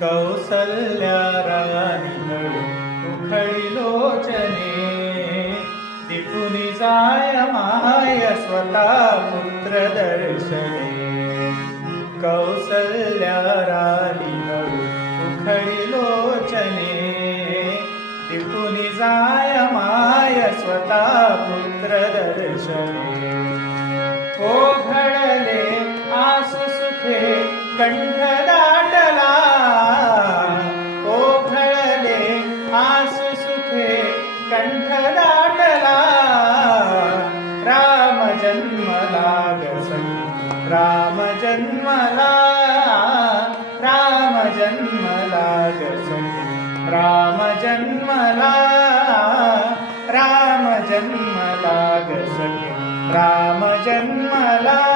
कौसल्या राणी उखळी लोचने दिपुनी जाय माय स्वतः पुत्र दर्शने कौसल्या राणी उखळी लोचने दिपुनी जाय माय स्वतः पुत्र दर्शने ओघळले आसु सुखे कंठ दाटला ओघळले आसु सुखे कंठ दाटला राम जन्मला गसखी राम जन्मला राम जन्मला गसखी राम जन्मला राम जन्मला गसखी राम जन्मला